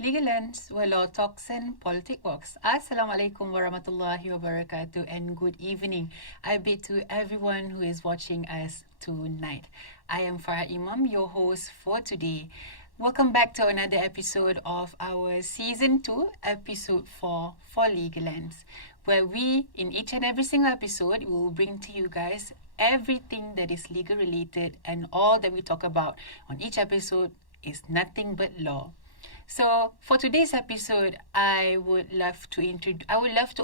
Legal Lens, where law talks and politics walks. Assalamualaikum warahmatullahi wabarakatuh and good evening. I bid to everyone who is watching us tonight. I am Farah Imam, your host for today. Welcome back to another episode of our Season 2, Episode 4 for Legal Lens, where we, in each and every single episode, will bring to you guys everything that is legal related, and all that we talk about on each episode is nothing but law. So for today's episode, I would love to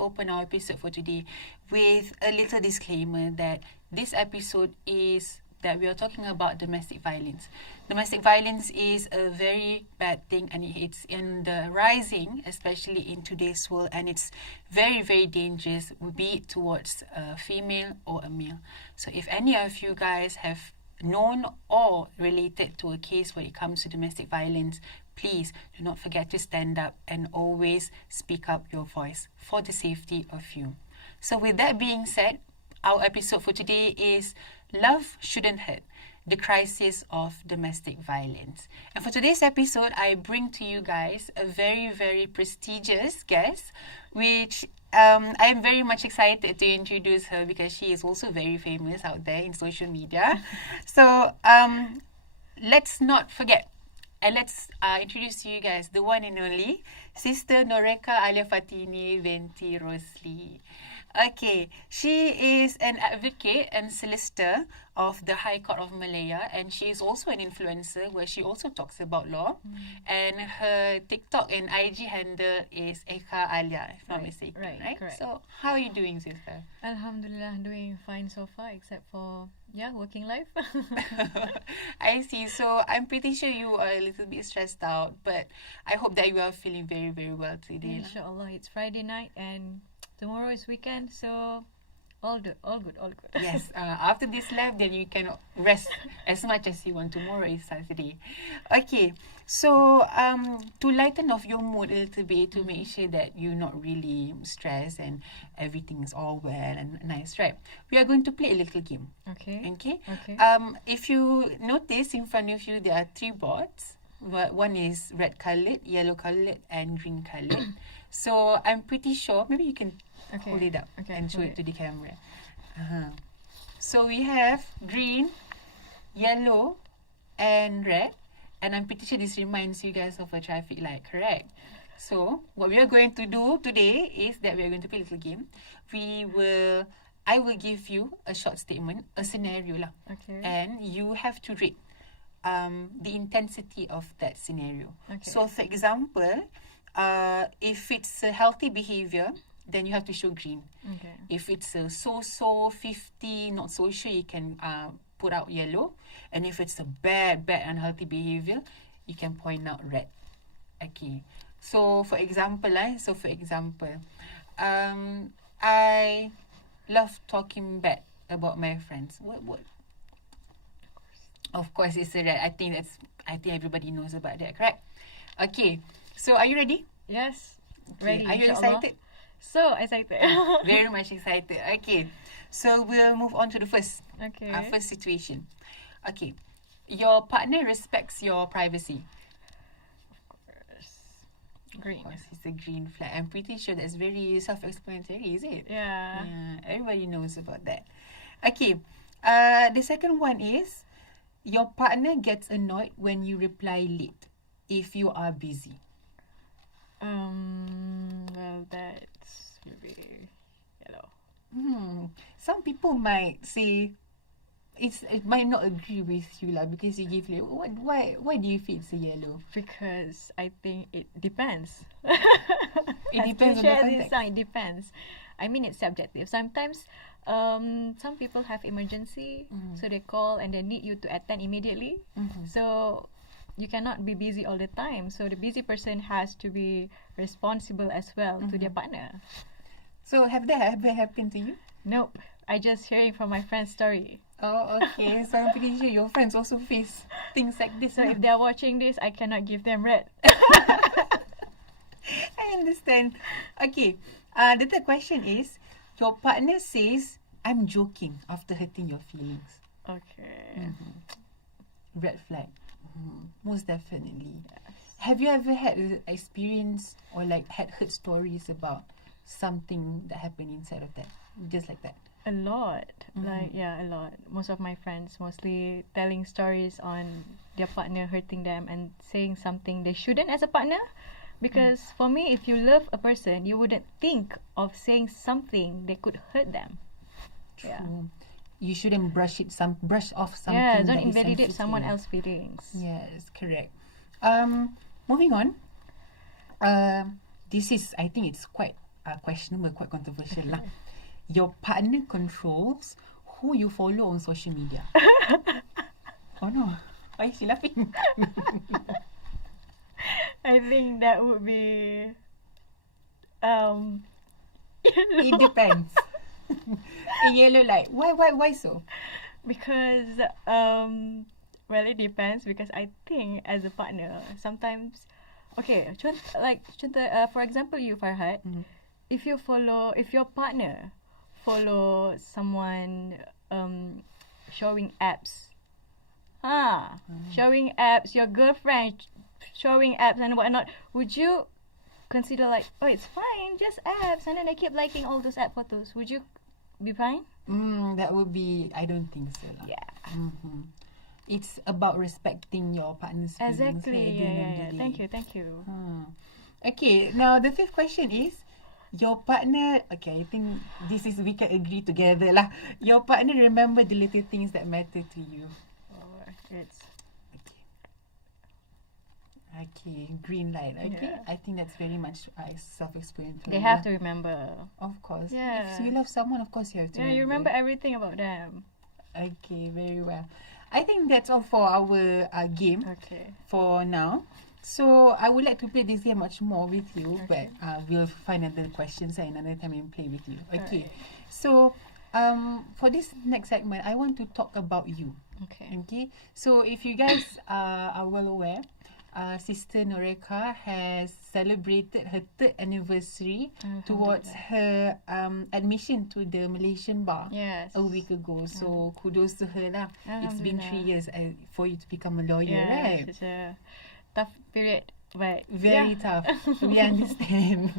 open our episode for today with a little disclaimer that this episode is that we are talking about domestic violence. Domestic violence is a very bad thing, and it's in the rising, especially in today's world, and it's very, very dangerous, be it towards a female or a male. So if any of you guys have known or related to a case when it comes to domestic violence, please do not forget to stand up and always speak up your voice for the safety of you. So with that being said, our episode for today is Love Shouldn't Hurt, the crisis of domestic violence. And for today's episode, I bring to you guys a very, very prestigious guest, which I am very much excited to introduce her because she is also very famous out there in social media. So let's not forget. And let's introduce to you guys the one and only Sister Noreka alias Fatini binti Rosli. Okay, she is an advocate and solicitor of the High Court of Malaya, and she is also an influencer where she also talks about law. And her TikTok and IG handle is Eka Alia, if not mistaken, right? Correct. So, how are you doing, sister? Alhamdulillah, doing fine so far, except for working life. I see. So I'm pretty sure you are a little bit stressed out, but I hope that you are feeling very, very well today. Inshallah, it's Friday night and tomorrow is weekend, so all good. Yes, after this live, then you can rest as much as you want. Tomorrow is Saturday. Okay, so to lighten off your mood a little bit, to make sure that you're not really stressed and everything is all well and nice, right? We are going to play a little game. Okay. If you notice, in front of you, there are 3 boards. One is red coloured, yellow coloured, and green coloured. So I'm pretty sure, maybe you can hold it up and show it to the camera. So we have green, yellow, and red. And I'm pretty sure this reminds you guys of a traffic light, correct? So what we are going to do today is that we are going to play a little game. I will give you a short statement, a scenario lah. Okay. And you have to rate the intensity of that scenario. Okay. So for example, if it's a healthy behavior, then you have to show green. Okay. If it's a so-so, 50, not so sure, you can put out yellow. And if it's a bad, unhealthy behavior, you can point out red. Okay. So for example, I love talking bad about my friends. What? Of course, it's a red. I think everybody knows about that, correct? Okay. So are you ready? Yes. Okay. Ready. Are you inshallah. excited? So excited. Very much excited. Okay. So we'll move on to the first situation. Okay. Your partner respects your privacy. Of course. Green. Of course, it's a green flag. I'm pretty sure that's very self-explanatory, is it? Yeah. Everybody knows about that. Okay. The second one is your partner gets annoyed when you reply late if you are busy. Well, that's maybe yellow. Some people might say it might not agree with you lah, because you give like, why do you feel it's a yellow? Because I think it depends. It depends on the context. It depends. I mean, it's subjective. Sometimes some people have emergency, so they call and they need you to attend immediately. So you cannot be busy all the time. So the busy person has to be responsible as well to their partner. So have that happened to you? Nope. I just hearing from my friend's story. Oh, okay. So I'm pretty sure your friends also face things like this. So if they're watching this, I cannot give them red. I understand. Okay. The third question is, your partner says, I'm joking after hurting your feelings. Okay. Red flag. Most definitely. Yes. Have you ever had an experience or like had heard stories about something that happened inside of that? Just like that? A lot. Like, yeah, a lot. Most of my friends mostly telling stories on their partner hurting them and saying something they shouldn't as a partner. Because for me, if you love a person, you wouldn't think of saying something that could hurt them. True. Yeah. You shouldn't brush off something. Yeah, that don't is invalidate sensitive. someone else's feelings. Yes, correct. Moving on. This is, I think it's quite questionable, quite controversial lah. Your partner controls who you follow on social media. Oh no, why is she laughing? I think that would be It depends. Yellow light. Why so? because well, it depends, because I think as a partner sometimes, okay, for example, you, Farhad, if your partner follow someone showing abs, showing abs, your girlfriend showing abs and whatnot, would you consider like, oh, it's fine, just abs, and then I keep liking all those ab photos? Would you be fine? That would be, I don't think so lah. Yeah. It's about respecting your partner's feelings. Exactly. Yeah. Thank you. Okay, now the fifth question is, your partner, okay, I think we can agree together lah. Your partner remember the little things that matter to you. It's Okay, green light. Okay, Yeah. I think that's very much self-explanatory. they have to remember. Of course. Yeah. If you love someone, of course you have to Yeah, you remember everything about them. Okay, very well. I think that's all for our game Okay. for now. So I would like to play this game much more with you, but we'll find other questions and another time and play with you. Okay. Alright. So for this next segment, I want to talk about you. Okay. Okay. So if you guys are well aware, Sister Noreka has celebrated her 3rd anniversary towards her admission to the Malaysian bar Yes. a week ago. So kudos to her lah. It's been 3 Alhamdulillah. years for you to become a lawyer, Yes, right? it's a tough period, but Very yeah. tough. We understand.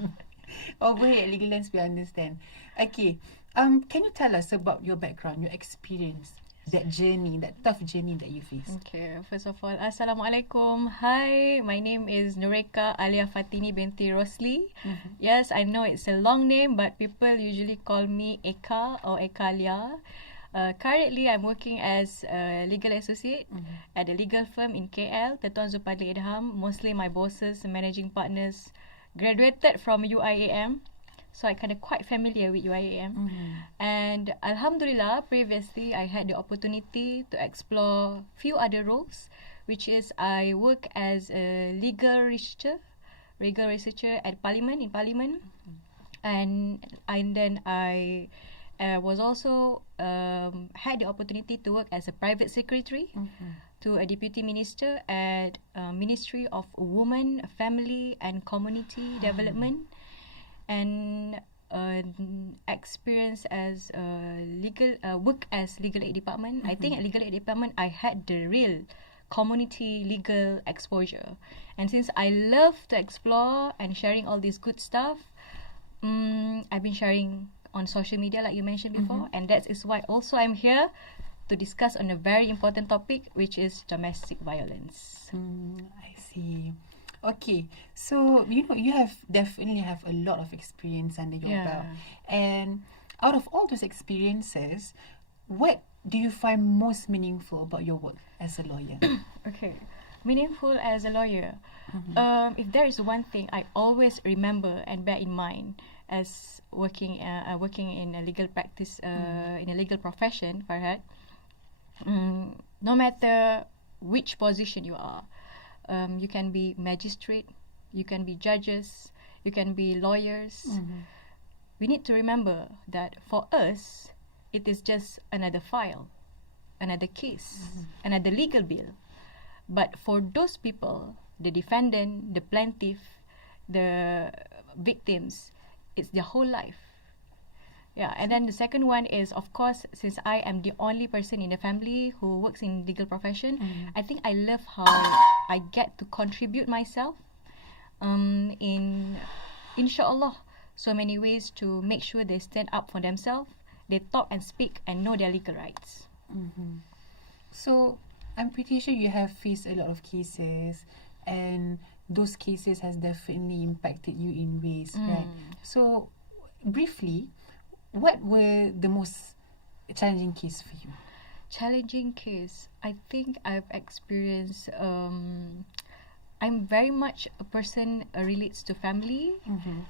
Overhead legal lens, we understand. Okay. Can you tell us about your background, your experience, that journey, that tough journey that you faced? Okay, first of all, Assalamualaikum. Hi, my name is Noreka Alia Fatini binti Rosli. Yes, I know it's a long name, but people usually call me Eka or Ekalia. Currently, I'm working as a legal associate at a legal firm in KL, 𝒘𝒊𝒕𝒉. Mostly my bosses and managing partners graduated from UIAM. So I kind of quite familiar with UIAM. And Alhamdulillah, previously I had the opportunity to explore few other roles, which is I work as a legal researcher at Parliament, in Parliament. And then I was also had the opportunity to work as a private secretary to a deputy minister at Ministry of Women, Family and Community Development. And experience as work as legal aid department. I think at legal aid department I had the real community legal exposure, and since I love to explore and sharing all this good stuff, I've been sharing on social media like you mentioned before, and that is why also I'm here to discuss on a very important topic, which is domestic violence. I see. Okay, so you definitely have a lot of experience under your belt, and out of all those experiences, what do you find most meaningful about your work as a lawyer? Okay, meaningful as a lawyer. If there is one thing I always remember and bear in mind as working in a legal practice, in a legal profession, Farhad, no matter which position you are. You can be magistrate, you can be judges, you can be lawyers. We need to remember that for us, it is just another file, another case, another legal bill. But for those people, the defendant, the plaintiff, the victims, it's their whole life. Yeah, and then the second one is, of course, since I am the only person in the family who works in legal profession, I think I love how I get to contribute myself in, inshallah, so many ways to make sure they stand up for themselves, they talk and speak and know their legal rights. So I'm pretty sure you have faced a lot of cases, and those cases has definitely impacted you in ways, right? So briefly, what were the most challenging case for you? Challenging case, I think I've experienced, I'm very much a person relates to family,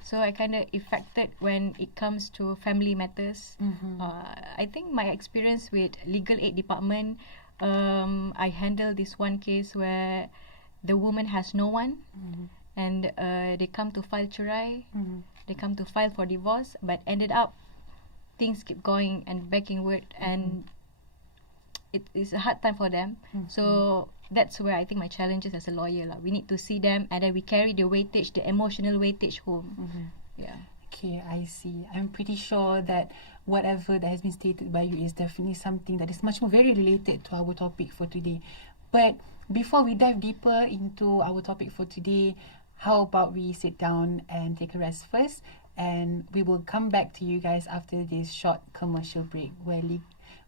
so I kind of affected when it comes to family matters. I think my experience with legal aid department, I handled this one case where the woman has no one, and they come to file cerai, they come to file for divorce, but ended up things keep going and backward, and it is a hard time for them. So that's where I think my challenges as a lawyer lah. We need to see them, and then we carry the weightage, the emotional weightage home. Yeah. Okay, I see. I'm pretty sure that whatever that has been stated by you is definitely something that is much more very related to our topic for today. But before we dive deeper into our topic for today, how about we sit down and take a rest first, and we will come back to you guys after this short commercial break where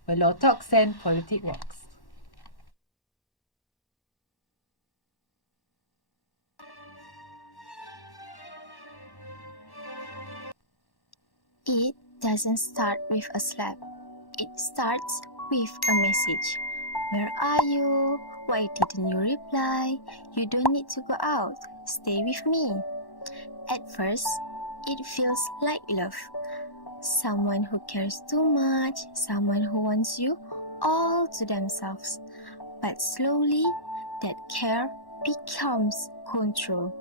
law talks and politics walks. It doesn't start with a slap. It starts with a message. Where are you? Why didn't you reply? You don't need to go out. Stay with me. At first, it feels like love. Someone who cares too much, someone who wants you all to themselves. But slowly, that care becomes control.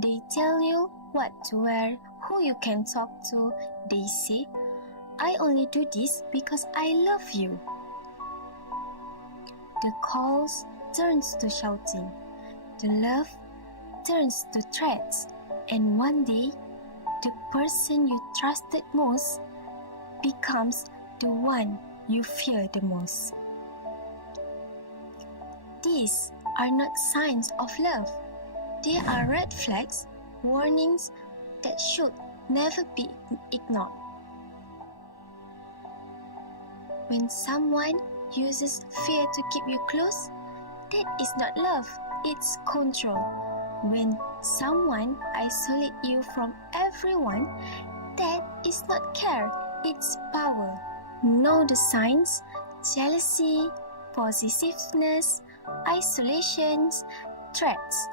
They tell you what to wear, who you can talk to. They say, I only do this because I love you. The calls turns to shouting. The love turns to threats. And one day, the person you trusted most becomes the one you fear the most. These are not signs of love. They are red flags, warnings that should never be ignored. When someone uses fear to keep you close, that is not love, it's control. When someone isolates you from everyone, that is not care, it's power. Know the signs: jealousy, possessiveness, isolations, threats.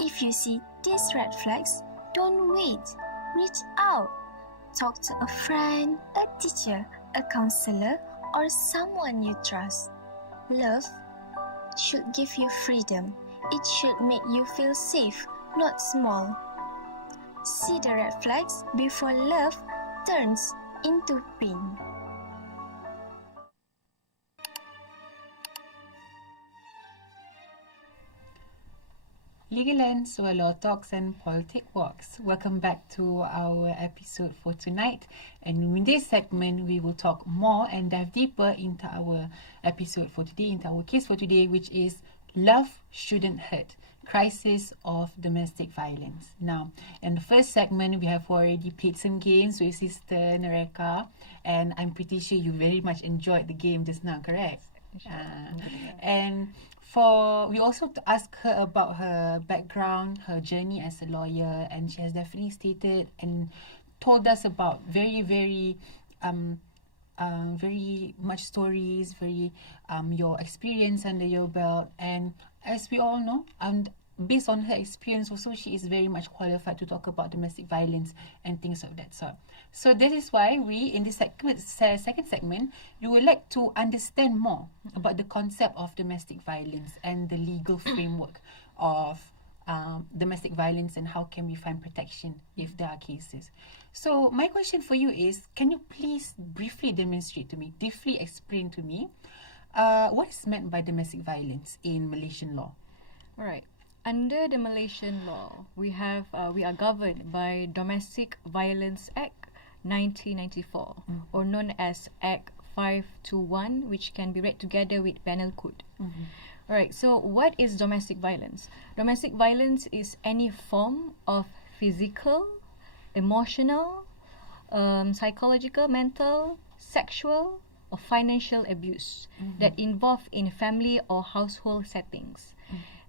If you see these red flags, don't wait. Reach out. Talk to a friend, a teacher, a counselor, or someone you trust. Love should give you freedom. It should make you feel safe, not small. See the red flags before love turns into pain. Legal Lens, where law talks and politics walks. Welcome back to our episode for tonight. And in this segment, we will talk more and dive deeper into our episode for today, into our case for today, which is Love Shouldn't Hurt, Crisis of Domestic Violence. Now, in the first segment, we have already played some games with Sister Nereka, and I'm pretty sure you very much enjoyed the game just now, correct? And we also asked her about her background, her journey as a lawyer, and she has definitely stated and told us about very much stories, your experience under your belt. And as we all know, based on her experience also, she is very much qualified to talk about domestic violence and things of that sort. So this is why we, in this second segment, we would like to understand more about the concept of domestic violence and the legal framework of domestic violence, and how can we find protection if there are cases. So my question for you is, can you please briefly explain to me what is meant by domestic violence in Malaysian law? Alright. Under the Malaysian law, we are governed by Domestic Violence Act 1994, or known as Act 521, which can be read together with Penal Code. Alright, so what is domestic violence? Domestic violence is any form of physical, emotional, psychological, mental, sexual, or financial abuse that involve in family or household settings.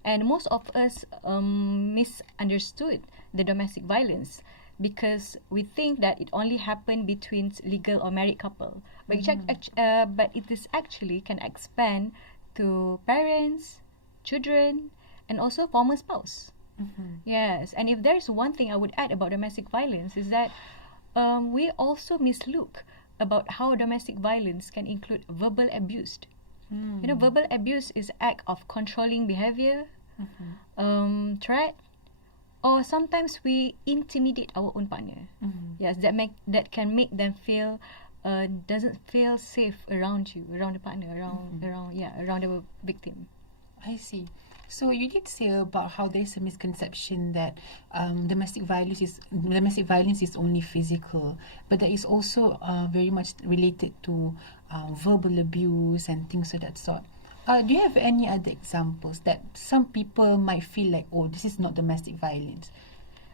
And most of us misunderstood the domestic violence because we think that it only happened between legal or married couple. But, but it is actually can expand to parents, children, and also former spouse. Yes, and if there's one thing I would add about domestic violence is that we also mislook about how domestic violence can include verbal abuse. You know, verbal abuse is act of controlling behavior, threat, or sometimes we intimidate our own partner. Yes, that can make them feel doesn't feel safe around you, around the partner, around the victim. I see. So you did say about how there is a misconception that domestic violence is only physical, but that is also very much related to verbal abuse and things of that sort. Do you have any other examples that some people might feel like, oh, this is not domestic violence?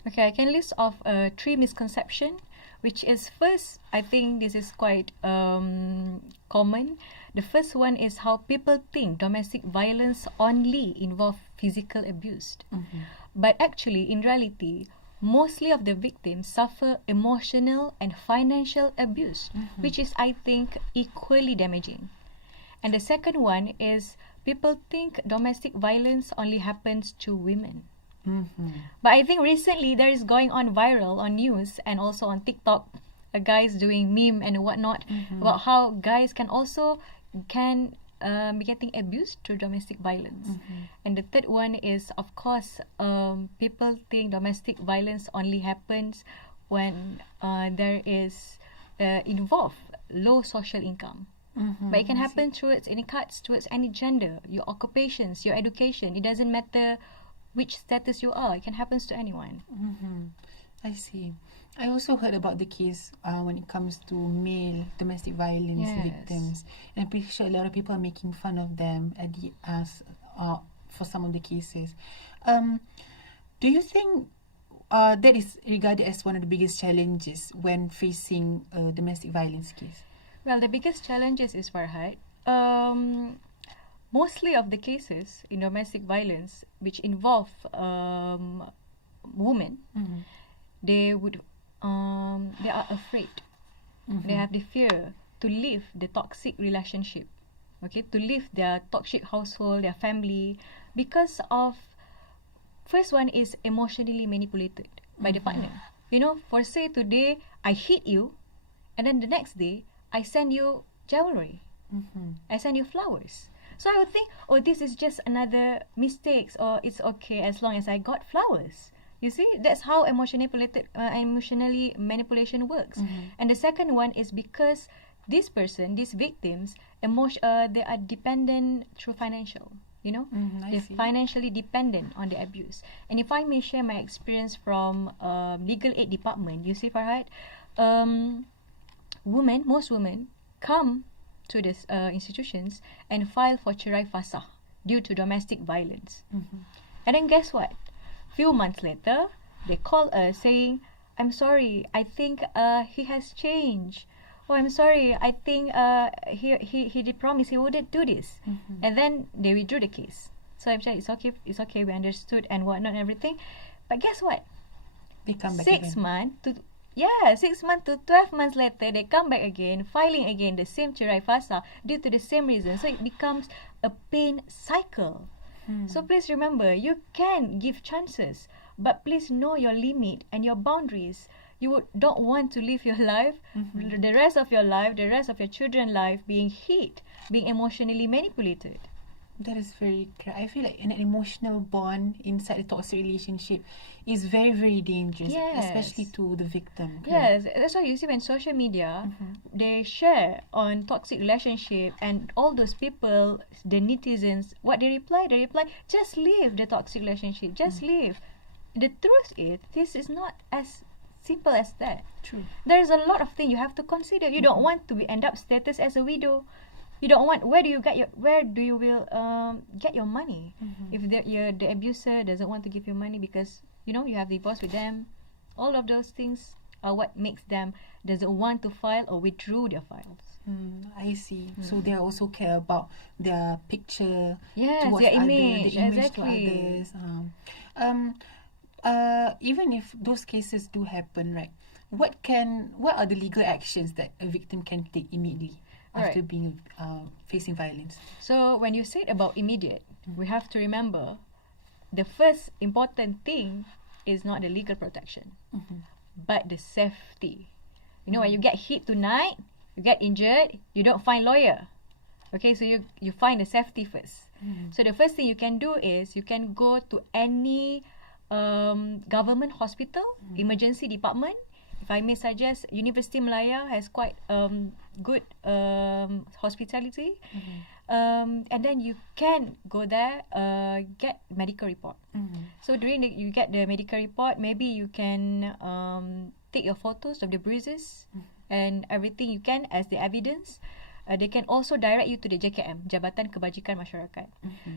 Okay, I can list off 3 misconceptions, which is first, I think this is quite common. The first one is how people think domestic violence only involve physical abuse. But actually, in reality, mostly of the victims suffer emotional and financial abuse, which is, I think, equally damaging. And the second one is people think domestic violence only happens to women. But I think recently there is going on viral on news and also on TikTok, guys doing meme and whatnot about how guys can be getting abused through domestic violence. And the third one is, of course, people think domestic violence only happens when there is involved low social income. But it can happen towards any cuts, towards any gender, your occupations, your education. It doesn't matter which status you are. It can happen to anyone. I see. I also heard about the case when it comes to male domestic violence victims. And I'm pretty sure a lot of people are making fun of them for some of the cases. Do you think that is regarded as one of the biggest challenges when facing a domestic violence case? Well, the biggest challenges is Farhad. Mostly of the cases in domestic violence which involve women, they are afraid. They have the fear to leave the toxic relationship, to leave their toxic household, their family, because of, first one is emotionally manipulated by the partner. You know, for say today I hit you, and then the next day I send you jewelry, I send you flowers. So I would think, oh, this is just another mistake, or it's okay as long as I got flowers. You see, that's how emotionally manipulation works. And the second one is because this person, these victims, they are dependent through financial. You know, they're financially dependent on the abuse. And if I may share my experience from legal aid department, you see, Farhad, most women come to these institutions and file for cerai fasah due to domestic violence. And then guess what? Few months later, they call us saying, I'm sorry, I think he has changed. Oh, I'm sorry, I think he did promise he wouldn't do this. And then they withdrew the case. So I'm saying, it's okay, we understood and whatnot and everything. But guess what? They come back 6 months to 12 months later, they come back again, filing again the same cerai fasah due to the same reason. So it becomes a pain cycle. So please remember, you can give chances, but please know your limit and your boundaries. You don't want to live your life, the rest of your life, the rest of your children's life being hit, being emotionally manipulated. That is very correct. I feel like an emotional bond inside a toxic relationship is very, very dangerous, especially to the victim. Yes, that's why you see when social media, they share on toxic relationship and all those people, the netizens, what they reply, just leave the toxic relationship, just leave. The truth is, this is not as simple as that. True. There's a lot of things you have to consider. You don't want to end up status as a widow. You don't want. Where do you get your money? If the abuser doesn't want to give you money because you have divorce with them, all of those things are what makes them doesn't want to file or withdraw their files. I see. So they also care about their picture, towards their image, the image exactly. to others. Even if those cases do happen, right? What are the legal actions that a victim can take immediately after being facing violence? So when you say about immediate, we have to remember the first important thing is not the legal protection, but the safety. When you get hit tonight, you get injured, you don't find lawyer. Okay, so you find the safety first. So the first thing you can do is you can go to any government hospital, emergency department. If I may suggest, University Malaya has quite good hospitality. And then you can go there, get medical report. So during you get the medical report, maybe you can take your photos of the bruises and everything you can as the evidence. They can also direct you to the JKM, Jabatan Kebajikan Masyarakat.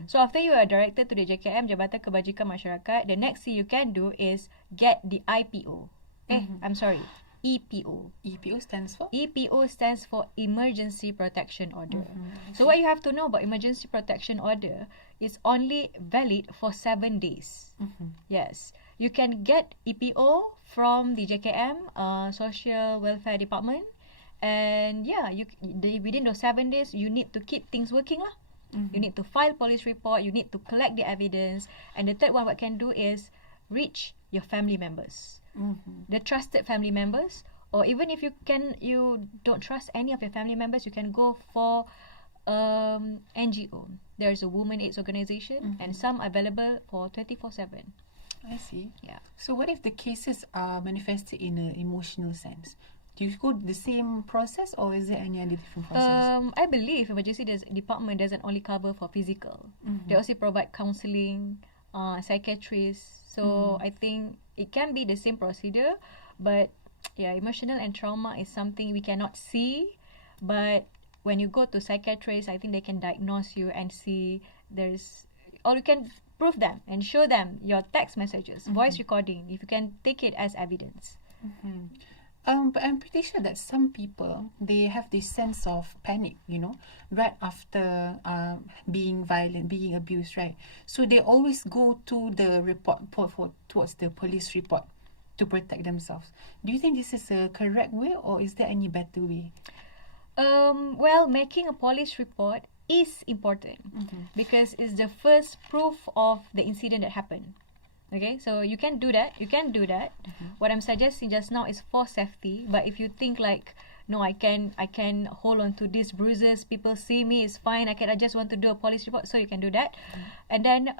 So after you are directed to the JKM, Jabatan Kebajikan Masyarakat, the next thing you can do is get the IPO. I'm sorry, EPO. EPO stands for? EPO stands for Emergency Protection Order. So what you have to know about Emergency Protection Order is only valid for 7 days. Yes. You can get EPO from the JKM, Social Welfare Department. And within those 7 days, you need to keep things working lah. You need to file police report. You need to collect the evidence. And the third one, what can do is reach your family members, the trusted family members. Or even if you don't trust any of your family members, you can go for NGO. There is a Women AIDS organization, and some are available for 24/7. I see. Yeah. So what if the cases are manifested in an emotional sense? Do you go the same process, or is there any other different process? I believe emergency department doesn't only cover for physical. They also provide counselling, psychiatrists. So I think it can be the same procedure, but emotional and trauma is something we cannot see. But when you go to psychiatrists, I think they can diagnose you and see or you can prove them and show them your text messages, voice recording, if you can take it as evidence. But I'm pretty sure that some people, they have this sense of panic, right after being violent, being abused, right? So they always go to the towards the police report to protect themselves. Do you think this is a correct way, or is there any better way? Well, making a police report is important because it's the first proof of the incident that happened. Okay, so you can do that. What I'm suggesting just now is for safety. But if you think like, no, I can hold on to these bruises. People see me, it's fine. I just want to do a police report, so you can do that. And then,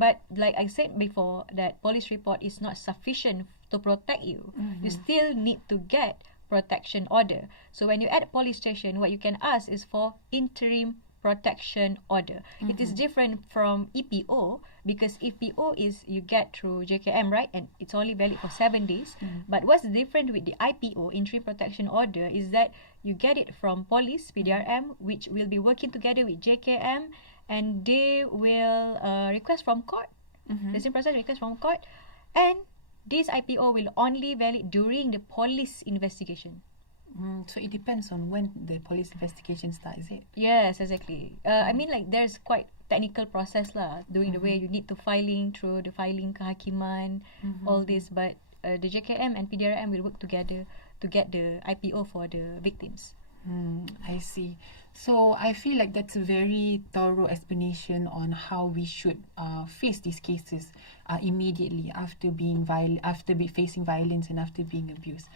but like I said before, that police report is not sufficient to protect you. You still need to get protection order. So when you at police station, what you can ask is for interim protection order. It is different from EPO, because EPO is you get through JKM, right? And it's only valid for 7 days. But what's different with the IPO, interim protection order, is that you get it from police, PDRM, which will be working together with JKM, and they will request from court. The same process, request from court. And this IPO will only valid during the police investigation. So it depends on when the police investigation starts, is it? Yes, exactly. I mean, like, there's quite technical process lah, doing the way you need to filing through the filing kehakiman, all this. But the JKM and PDRM will work together to get the IPO for the victims. I see. So I feel like that's a very thorough explanation on how we should face these cases immediately after being facing violence and after being abused.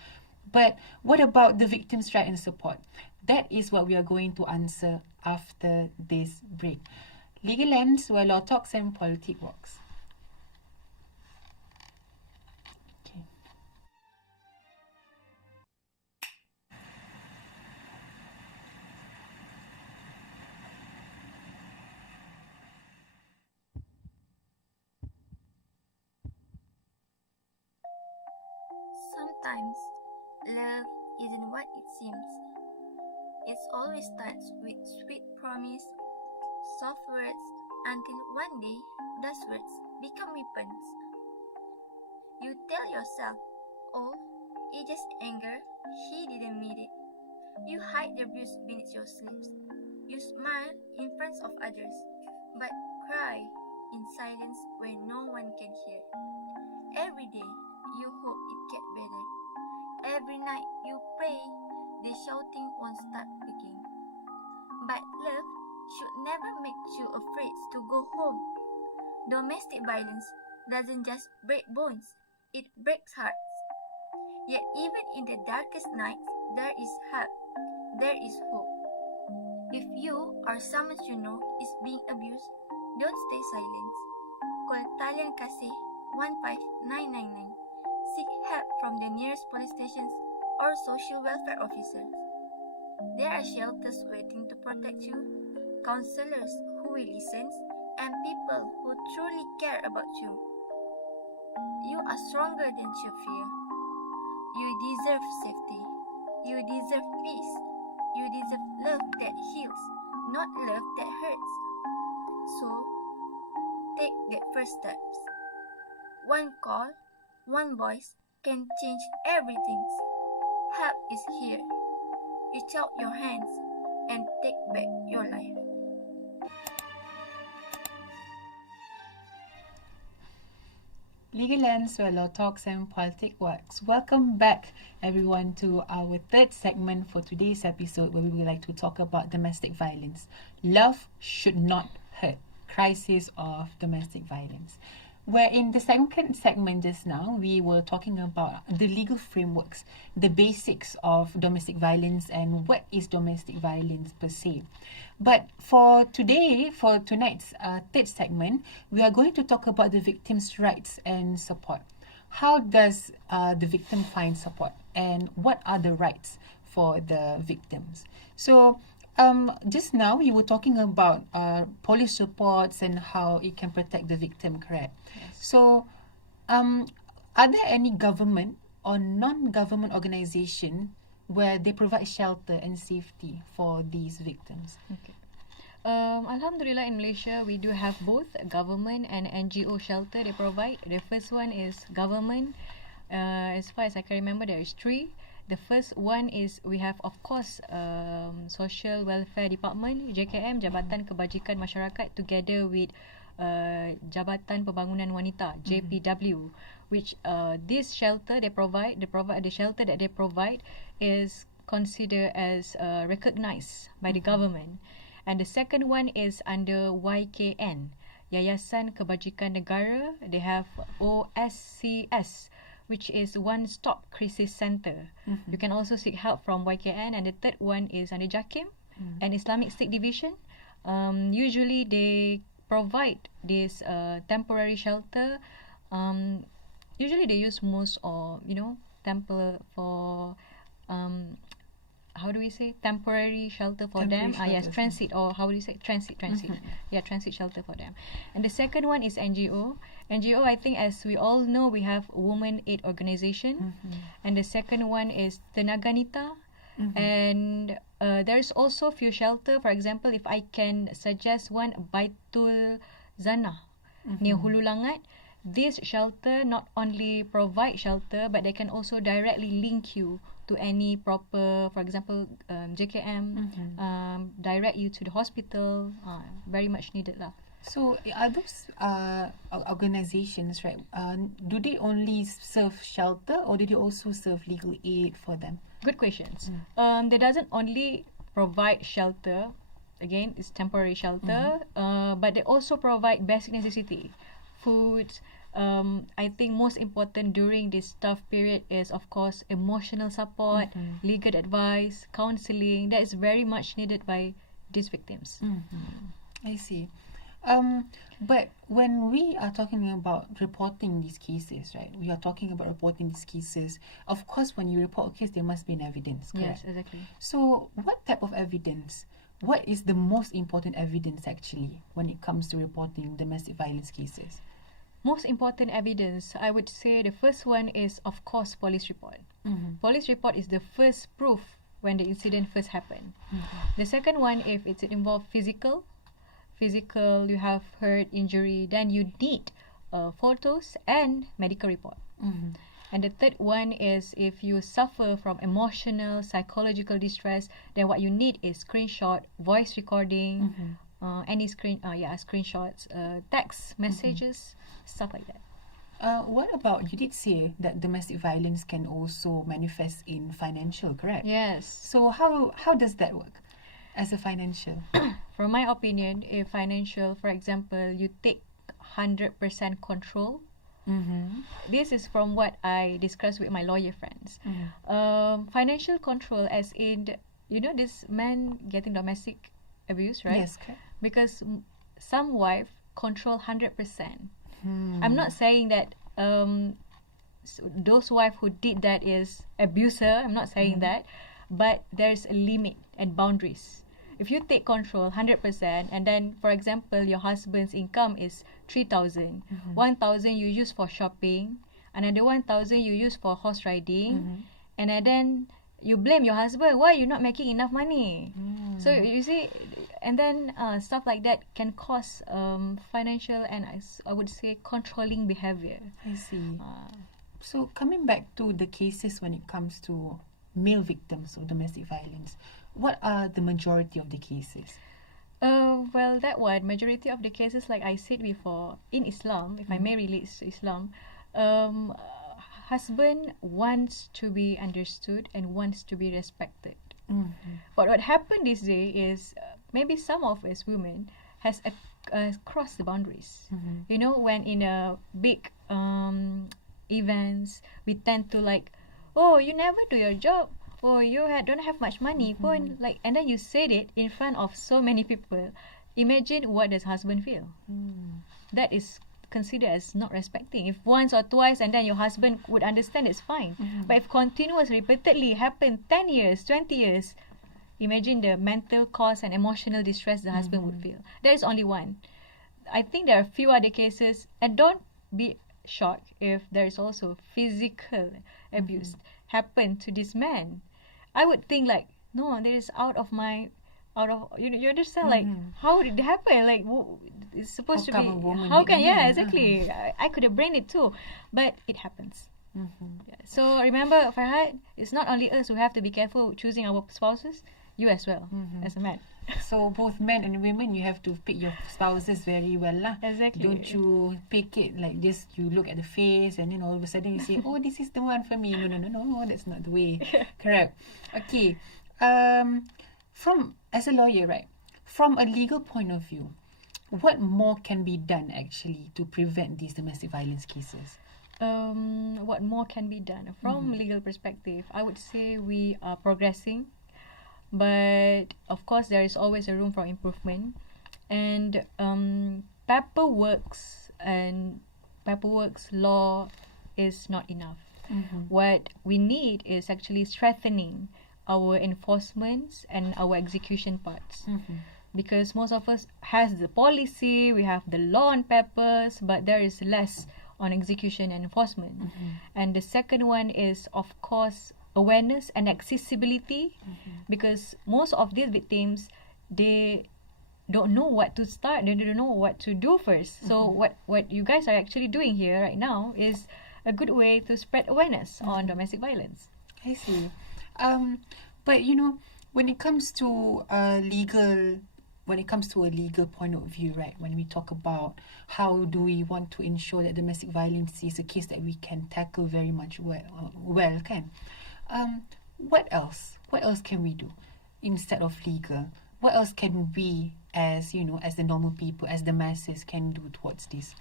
But what about the victim's right and support? That is what we are going to answer after this break. Legal Lens, where law talks and politics walks. Sometimes, love isn't what it seems. It always starts with sweet promise, soft words, until one day, those words become weapons. You tell yourself, oh, it's just anger, he didn't mean it. You hide the bruise beneath your sleeves. You smile in front of others, but cry in silence where no one can hear. Every day, you hope it gets better. Every night you pray the shouting won't start again. But love should never make you afraid to go home. Domestic violence doesn't just break bones, it breaks hearts. Yet even in the darkest nights, there is help, there is hope. If you or someone you know is being abused, don't stay silent. Call Talian Kasih 15999. Seek help from the nearest police stations or social welfare officers. There are shelters waiting to protect you, counselors who will listen, and people who truly care about you. You are stronger than you fear. You deserve safety. You deserve peace. You deserve love that heals, not love that hurts. So, take the first steps. One call, one voice can change everything. Help is here. Reach out your hands and take back your life. Legal Lens, where law talks and politics works. Welcome back, everyone, to our third segment for today's episode, where we would like to talk about domestic violence. Love should not hurt. Crisis of domestic violence. Where in the second segment just now, we were talking about the legal frameworks, the basics of domestic violence and what is domestic violence per se. But for today, for tonight's third segment, we are going to talk about the victim's rights and support. How does the victim find support, and what are the rights for the victims? So, just now we were talking about police reports and how it can protect the victim, correct? Yes. So, are there any government or non-government organization where they provide shelter and safety for these victims? Okay. Alhamdulillah, in Malaysia, we do have both government and NGO shelter they provide. The first one is government. As far as I can remember, there is 3. The first one is we have, of course, Social Welfare Department, JKM, Jabatan Kebajikan Masyarakat, together with Jabatan Pembangunan Wanita, JPW, which this shelter they provide, the shelter that they provide is considered as recognized by the government. And the second one is under YKN, Yayasan Kebajikan Negara. They have OSCS, which is One Stop Crisis Center. You can also seek help from YKN. And the third one is under JAKIM, an Islamic State Division. Usually they provide this temporary shelter. Usually they use most or, temple for, how do we say, temporary shelter for them. Yes, transit, or how do you say, transit. Yeah, transit shelter for them. And the second one is NGO. NGO, I think, as we all know, we have Women Aid Organization. And the second one is Tenaga Nita. And there's also few shelter. For example, if I can suggest one, Baitul Zana, near Hulu Langat. This shelter not only provide shelter, but they can also directly link you to any proper, for example, JKM, direct you to the hospital. Very much needed lah. So are those organizations, right, do they only serve shelter, or do they also serve legal aid for them? Good questions. They doesn't only provide shelter. Again, it's temporary shelter, but they also provide basic necessity, food, I think most important during this tough period is, of course, emotional support, legal advice, counselling. That is very much needed by these victims. I see. But when we are talking about reporting these cases, right? We are talking about reporting these cases. Of course, when you report a case, there must be an evidence, correct? Yes, exactly. So what type of evidence? What is the most important evidence actually when it comes to reporting domestic violence cases? Most important evidence, I would say the first one is, of course, police report. Police report is the first proof when the incident first happened. The second one, if it involves physical, you have hurt, injury, then you need photos and medical report. And the third one is if you suffer from emotional, psychological distress, then what you need is screenshot, voice recording, any screenshots, text messages, stuff like that. What about, you did say that domestic violence can also manifest in financial, correct? Yes. So how does that work as a financial? From my opinion, if financial, for example, you take 100% control, this is from what I discussed with my lawyer friends. Financial control as in, this man getting domestic abuse, right? Yes, correct. Because some wife control 100%. I'm not saying that those wife who did that is abuser. I'm not saying that. But there's a limit and boundaries. If you take control 100% and then, for example, your husband's income is 3,000, 1,000 you use for shopping, another 1,000 you use for horse riding, and then you blame your husband, why you're not making enough money? So you see, and then stuff like that can cause financial and I would say controlling behavior. I see. So coming back to the cases when it comes to male victims of domestic violence, what are the majority of the cases? Well, that one, majority of the cases, like I said before, in Islam, if I may relate to Islam, husband wants to be understood and wants to be respected. But what happened this day is maybe some of us women has crossed the boundaries. When in a big events, we tend to like, oh, you never do your job. Oh, you don't have much money. And then you said it in front of so many people. Imagine what does husband feel. That is considered as not respecting. If once or twice and then your husband would understand, it's fine. But if continuous, repeatedly happen 10 years, 20 years, imagine the mental cost and emotional distress the husband would feel. There is only one. I think there are a few other cases, and don't be shocked if there is also physical abuse happen to this man. I would think like, no, there is you understand, like, how did it happen? Like, it's supposed to be, how can, exactly. I could have brained it too, but it happens. So remember, Farhad, it's not only us who have to be careful choosing our spouses, you as well, as a man. So both men and women, you have to pick your spouses very well lah. Exactly. Don't you pick it like this, you look at the face and then all of a sudden you say, oh, this is the one for me. No, that's not the way. Correct. Okay. As a lawyer, right, from a legal point of view, what more can be done actually to prevent these domestic violence cases? What more can be done? From legal perspective, I would say we are progressing. But of course, there is always a room for improvement, and paperwork law is not enough. What we need is actually strengthening our enforcement and our execution parts, because most of us has the policy, we have the law on papers, but there is less on execution and enforcement. And the second one is, of course, awareness and accessibility, because most of these victims, they don't know what to start, they don't know what to do first. So what you guys are actually doing here right now is a good way to spread awareness on domestic violence. I see. But when it comes to a legal point of view, right, when we talk about how do we want to ensure that domestic violence is a case that we can tackle very much well, can what else can we do instead of legal? What else can we, as the normal people, as the masses, can do towards this?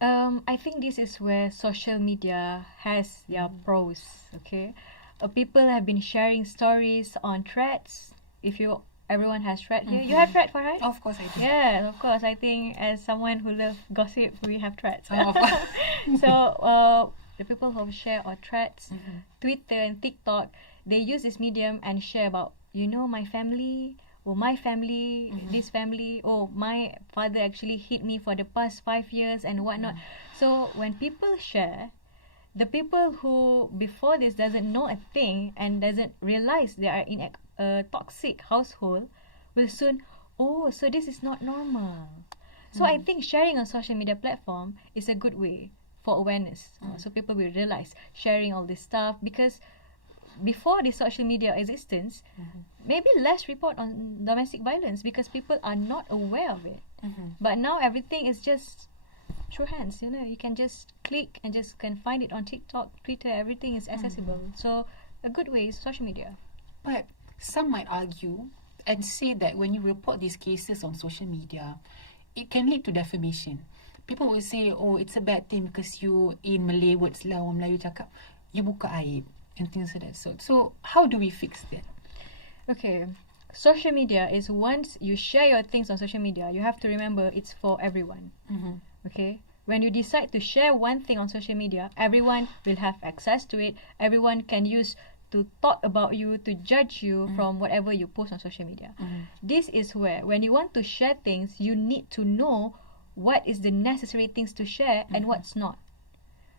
I think this is where social media has their pros. Okay, people have been sharing stories on threads. Everyone has thread here. You have thread, Farhan? Of course I do. Yeah, of course. I think as someone who loves gossip, we have threads. Oh, So the people who share on threads, Twitter and TikTok, they use this medium and share about, my family, or my family, this family, my father actually hit me for the past 5 years and whatnot. So when people share, the people who before this doesn't know a thing and doesn't realize they are in a toxic household will soon, so this is not normal. So I think sharing on social media platform is a good way for awareness. So people will realize sharing all this stuff, because before the social media existence, maybe less report on domestic violence because people are not aware of it. But now everything is just through hands. You can just click and just can find it on TikTok, Twitter. Everything is accessible. So a good way is social media. But some might argue and say that when you report these cases on social media, it can lead to defamation. People will say, it's a bad thing because you, in Malay words lah, orang Melayu cakap, you buka aib and things like that. So how do we fix that? Okay, social media is, once you share your things on social media, you have to remember it's for everyone. Okay, when you decide to share one thing on social media, everyone will have access to it. Everyone can use to talk about you, to judge you from whatever you post on social media. This is where, when you want to share things, you need to know what is the necessary things to share and what's not.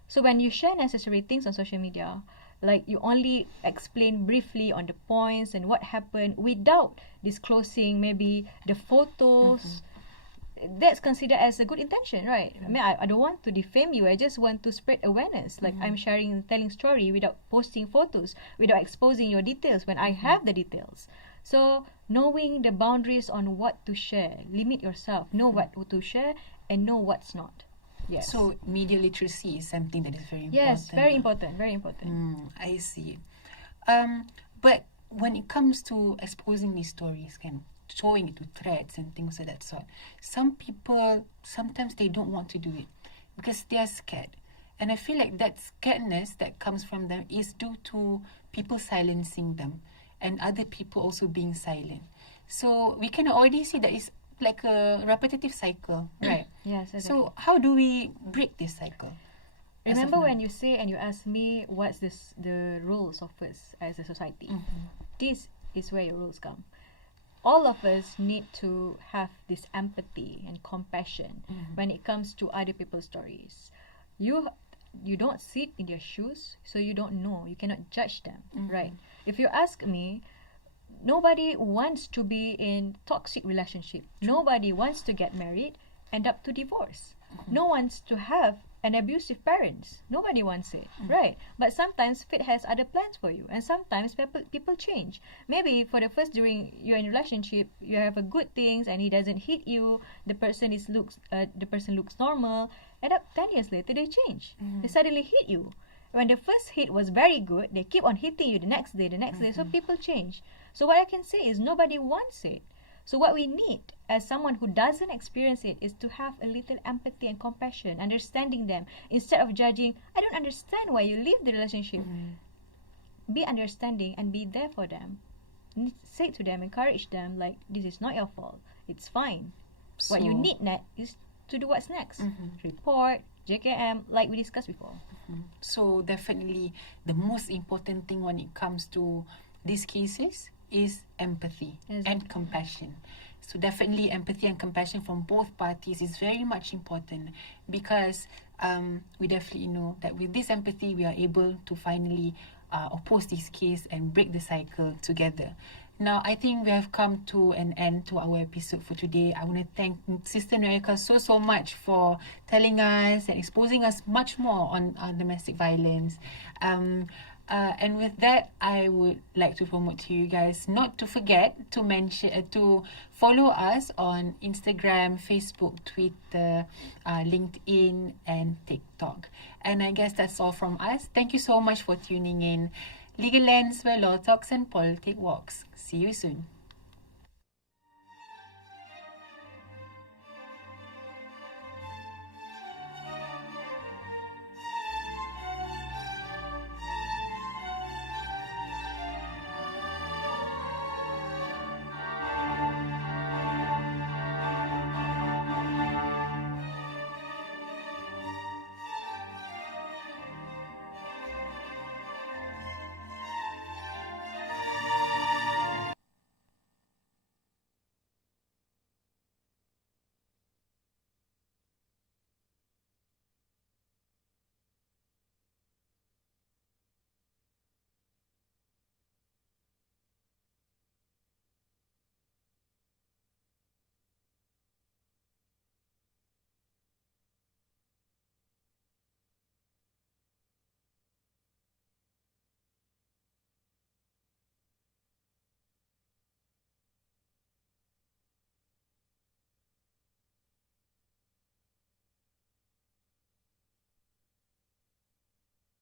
So when you share necessary things on social media, like you only explain briefly on the points and what happened without disclosing maybe the photos, that's considered as a good intention, right? I mean, I don't want to defame you. I just want to spread awareness. Like I'm sharing, telling story without posting photos, without exposing your details when I have the details. So knowing the boundaries on what to share, limit yourself, know what to share and know what's not. Yes. So media literacy is something that is very important. Yes, very important, very important. I see. But when it comes to exposing these stories, showing it to threads and things of that sort, some people, sometimes they don't want to do it because they are scared. And I feel like that scaredness that comes from them is due to people silencing them and other people also being silent. So we can already see that it's like a repetitive cycle, right? Yes, exactly. So how do we break this cycle? Remember when you say and you ask me what's the rules of us as a society? This is where your rules come. All of us need to have this empathy and compassion when it comes to other people's stories. You don't sit in their shoes, so you don't know. You cannot judge them, right? If you ask me, nobody wants to be in toxic relationship. Nobody wants to get married, end up to divorce. No one wants to have an abusive parents. Nobody wants it, right? But sometimes fate has other plans for you, and sometimes people change. Maybe for the first, during you're in a relationship, you have a good things, and he doesn't hit you. The person looks normal. And up 10 years later, they change. They suddenly hit you. When the first hit was very good, they keep on hitting you the next day. So people change. So what I can say is nobody wants it. So what we need as someone who doesn't experience it is to have a little empathy and compassion, understanding them instead of judging. I don't understand why you leave the relationship. Be understanding and be there for them. Say to them, encourage them, like, this is not your fault. It's fine. So what you need is to do what's next. Report, JKM, like we discussed before. So definitely the most important thing when it comes to these cases is empathy and compassion. So definitely empathy and compassion from both parties is very much important, because we definitely know that with this empathy we are able to finally oppose this case and break the cycle together. Now, I think we have come to an end to our episode for today. I want to thank Sister Noelka so much for telling us and exposing us much more on domestic violence. And with that, I would like to promote to you guys not to forget to to follow us on Instagram, Facebook, Twitter, LinkedIn, and TikTok. And I guess that's all from us. Thank you so much for tuning in. Legal Lens, where law talks and politics walks. See you soon.